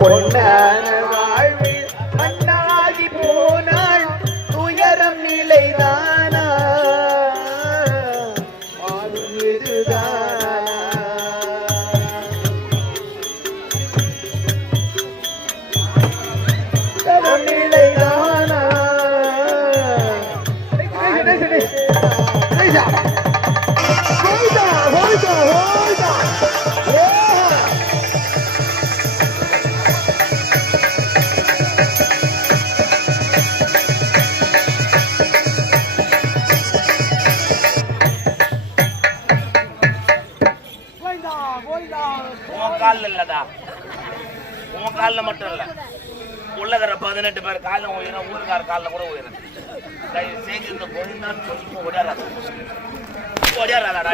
பொன்னான வாழ்வில் மண்ணாகி போனாள் துயரம் நிலைதானா ஆளும் இதுதானா தரம் நிலைதானா உன் காலில் மட்டும் இல்ல உள்ளகிற 18 பேர் காலில் உயிரம் ஊருக்கார காலில் கூட உயிரம் செய்து இந்த பொழுதுதான் சொல்லி ஓடியாராதா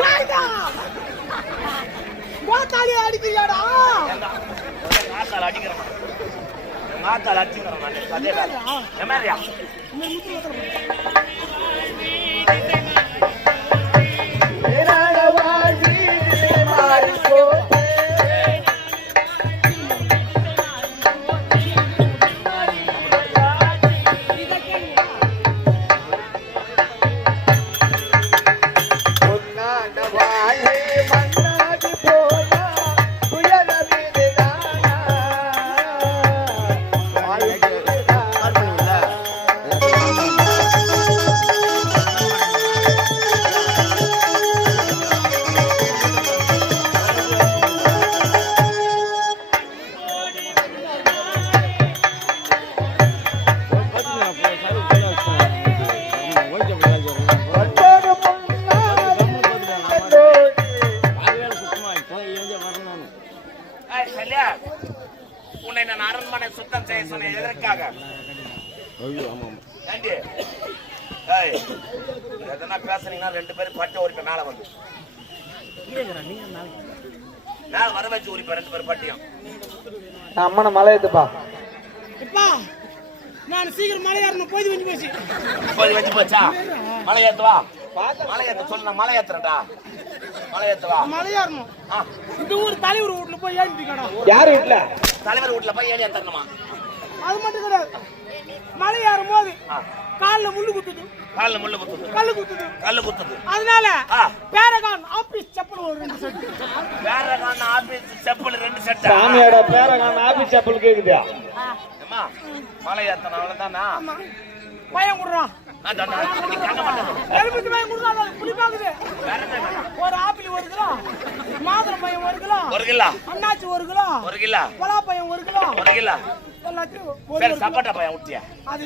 அடிக்கிறாடா மாத்தால் அடிக்கிறேன் மாத்தால் அடிச்சுக்கிறேன் அதே மாதிரியா உன்னை நான் அரண்மனை சுத்தம் செய்ய சொன்ன எதற்காக எதனா பேசுனீங்கன்னா 2 பேரும் பட்டை உரிப்ப மேல வந்து நான் வர வச்சு உரிப்ப 2 பேரும் பட்டியும் அம்மனை மலை ஏத்துப்பா நான் சீக்கிரம் மலை ஏறணும் போய் வச்சு போச்சா மலை ஏத்துவா மலை ஏத்த சொல்ல மலை ஏத்துறடா மலை ஏத்துவா மலை ஏறணும் இந்த ஊர் தலைவர் வீட்டுல போய் ஏறிட்டீங்கடா யார் வீட்டுல தலைவர் வீட்டுல போய் ஏறி ஏத்தணுமா அது மட்டும் கிடையாது மலை ஏறும் போது கால்ல முள்ளு குத்துது கல்லு குத்துது அதனால பேரகான் ஆபீஸ் செப்பல் ஒரு 2 set paragon office chappal 2 set சாமியோட பேரகான் ஆபீஸ் செப்பல் கேக்குதா அம்மா மலை ஏத்தன அவ்வளவுதானா பயம் குடுறான் ஒரு ஆப்பிள் 1 கிலோ மாதுளை பழம் 1 கிலோ அண்ணாச்சி 1 கிலோ பலாப்பழம் 1 கிலோ எல்லாத்தையும் சப்பாட்டா பழம் ஊட்டியா அது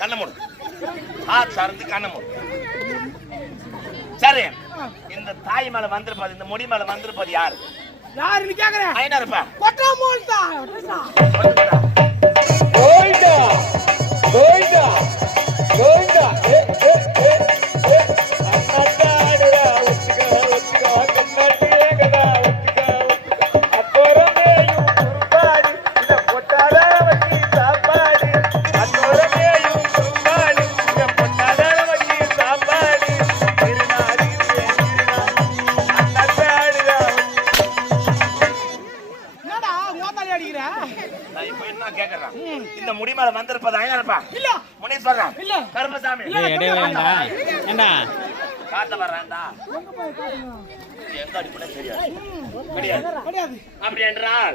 கண்ண மூடு சார்ந்து கண்ண மூடு சரி இந்த தாய் மேல வந்திருப்பாது இந்த முடி மேல வந்திருப்பாது யாருன்னு கேக்குறேன் ஐயா இருப்பா கொட்டா மோல்தா கோயிண்டா கோயிண்டா கோயிண்டா அண்ணாடா ஒத்துக்கோ கண்ணாடியேகடா ஒத்துக்கோ அப்பறமேயும் குர்பானி இந்த பொட்டாட வச்சி சாப்பாடு அப்பறமேயும் குர்பானி இந்த பொட்டாட வச்சி சாப்பாடு திருநாடி அண்ணாடா என்னடா ஓதாலி அடிக்குற நான் இப்ப என்ன கேக்குறேன் இந்த முடி மேல வந்திருப்பது ஐயனப்பா இல்ல முனீஸ்வரன் இல்ல கருப்பசாமி ஏண்டா காத்த வர்றான்டா எங்க போய் காட்டுங்க எங்க அடிப்படை தெரியாது அப்படி என்றால்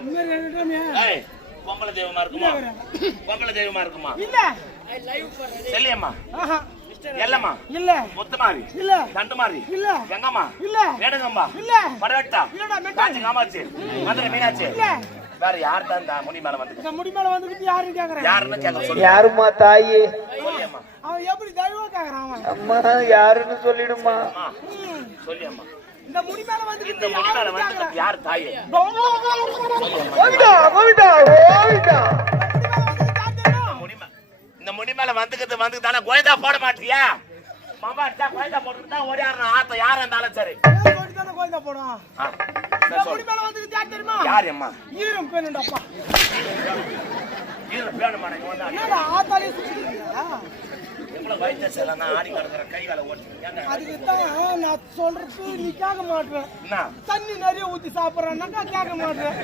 ஏய் பொம்பளை தெய்வமா இருக்குமா இல்ல செல்லியம்மா ஆஹா எல்லம்மா இல்ல முத்துமாரி இல்ல தண்டுமாரி இல்ல கங்கம்மா இல்ல வேணுங்கம்மா இல்ல படவட்டா இல்லடா காஞ்சி காமாட்சி மதுரை மீனாட்சி இல்ல வேற யார் தான் இந்த முடி மேல வந்து இந்த முடி மேல வந்துட்டு யாருன்னு கேக்குறேன் யாருன்னு கேட்க சொல்லு யாருமா தாயி சொல்லியம்மா அவன் எப்படி தெய்வம் கேக்குறான் அவன் அம்மா யாருன்னு சொல்லிடுமா சொல்லியம்மா இந்த முடி மேல வந்துட்டு இந்த முடி மேல வந்து யார் தாயே கோவிந்தா கோவிந்தா கோவிந்தா இந்த முடி மேல வந்துக்கிட்டு தானே கோயந்தா போட மாட்டியா மாமா கோயந்தா போட்டுட்டு தான் ஓடியாரணும் ஆத்த யாரா இருந்தாலும் சரி கோயந்தா போடும் முடி மேல வந்துட்டு யார் தெரியுமா யார் அம்மா ஈரம் பெண்ணுடாப்பா இரு வேணுமான இங்க வந்து என்னடா ஆத்தாலே சுத்திட்டீங்களா? எவ்வளவு வயிற்று செல்ல நான் ஆடி கிடக்குற கை காலை ஓட்டு அதுக்கு தான் நான் சொல்றது நீ கேட்க மாட்டேன். என்ன தண்ணி நிறைய ஊத்தி சாப்பிட்றேன்னாக்கா கேட்க மாட்டேன்.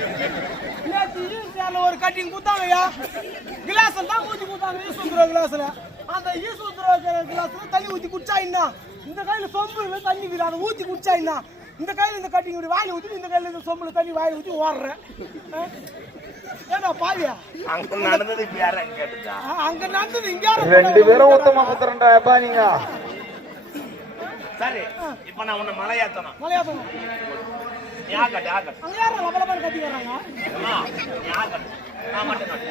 நேற்று ஈஸ்வரில் ஒரு கட்டிங் கொடுத்தாங்கய்யா, கிளாஸில் தான் ஊற்றி கொடுத்தாங்க. ஈஸ்வர கிளாஸில் அந்த ஈஸ்வர கிளாஸில் தண்ணி ஊற்றி குடிச்சாயின்னா, இந்த கையில் சொம்புல தண்ணி விட அதை ஊற்றி குடிச்சாயின்னா, இந்த கையில் இந்த கட்டிங் இப்படி வாயில் ஊற்றி, இந்த கையில் இந்த சொம்புல தண்ணி வாயில் ஊற்றி ஓடுறேன். ஏடா பாவியா, அங்க நடந்தது இப்ப யார கேட்டுச்சா அங்க நடந்தது இங்க ரெண்டு பேரும் ஒத்தமா குத்துறா எப்பா நீங்க. சரி இப்ப நான் உன்னை மலையாத்தணும் மலையாளம் நீ ஆகட்டு ஆகட்டு அங்க யாரும் லபலபான்னு கட்டி வர்றாங்க. அம்மா நீ ஆகட்டு நான் மட்டும் கட்டு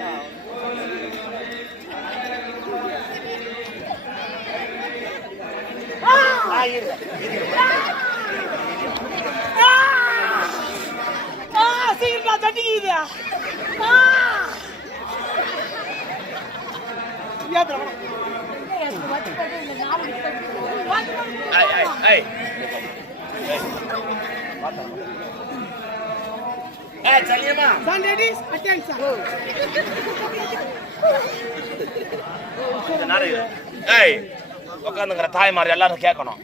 இரு சீக்கிரம் தட்டிக்குது. சல்லியம்மா உட்காந்துங்கிற தாய்மார் எல்லாரும் கேட்கணும்.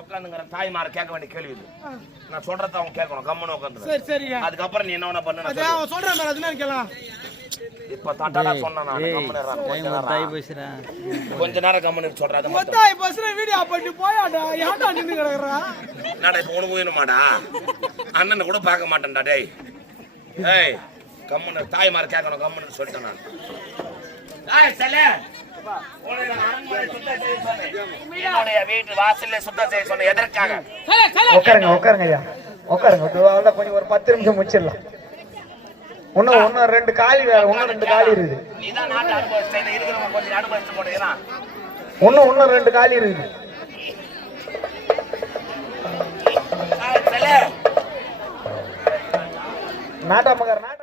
உட்காந்துங்கிற தாய்மார் கேட்க வேண்டிய கேள்வி இது. நான் சொல்றத அவங்க கேட்கணும். கம்மனு உட்காந்து அதுக்கப்புறம் நீ என்ன பண்ண சொல்றேன். இப்ப தாட்டாடா சொன்னேன் கொஞ்ச நேரம் கம்மனு சொல்றேன். வீடியோ பண்ணி போயாடா ஏன்டா நின்று கிடக்குறா? நாடா இப்ப உனக்கு வேணுமாடா? அண்ணனை கூட பார்க்க மாட்டேன்டா. டேய் ஏய் கம்மனு தாய்மார் கேட்கணும். கம்மனு சொல்லிட்டேன் நான். என்னுடைய வீட்டு வாசல்ல சுத்தம் செய்ய சொன்ன எதற்காக? உட்காருங்க உட்காருங்க ஐயா உட்காருங்க. கொஞ்சம் ஒரு 10 நிமிஷம் முடிச்சிடலாம். இன்னும் 2 காலி வேலை. இன்னும் 2 காலி இருக்குது. நீதான் நாட்டு அனுபவிச்சு இருக்கிறவங்க கொஞ்சம் அனுபவிச்சு போடுறீங்களா? இன்னும் 2 காலி இருக்குது. நாட்டாமக்கார நாட்டா